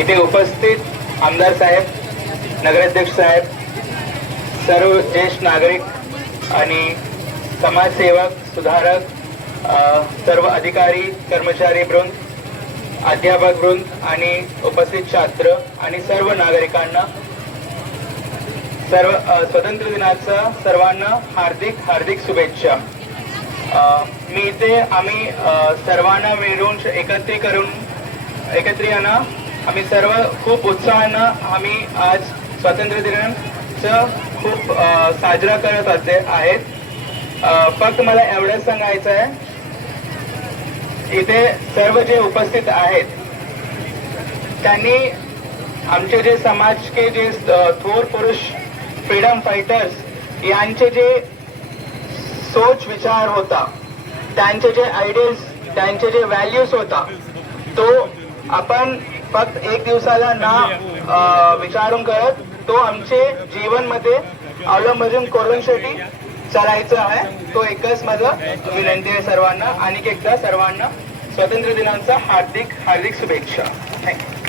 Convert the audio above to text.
इथे उपस्थित आमदार साहेब, नगराध्यक्ष साहेब, सर्व ज्येष्ठ नागरिक आणि समाजसेवक, सुधारक, सर्व अधिकारी, कर्मचारी वृंद, अध्यापक वृंद आणि उपस्थित छात्र आणि सर्व नागरिकांना स्वातंत्र्य दिनाच्या सर्वांना हार्दिक हार्दिक शुभेच्छा। मी इथे आम्ही सर्वांना मिळून एकत्रित आम्ही सर्व खूप उत्साहानं आम्ही आज स्वातंत्र्य दिनाचं खूप साजरा करत आहेत। फक्त मला एवढंच सांगायचं आहे, इथे सर्व जे उपस्थित आहेत त्यांनी आमचे जे समाज के जे थोर पुरुष फ्रीडम फायटर्स यांचे जे सोच विचार होता, त्यांचे जे आयडियल्स, त्यांचे जे व्हॅल्यूज होता, तो आपण फक्त एक दिवसाला ना विचारून करत तो आमचे जीवनमध्ये अवलंबून करूनसाठी चालायचं आहे। तो एकच माझं विनंती आहे सर्वांना। आणि एकदा सर्वांना स्वातंत्र्य दिनाच्या हार्दिक हार्दिक शुभेच्छा। थँक्यू।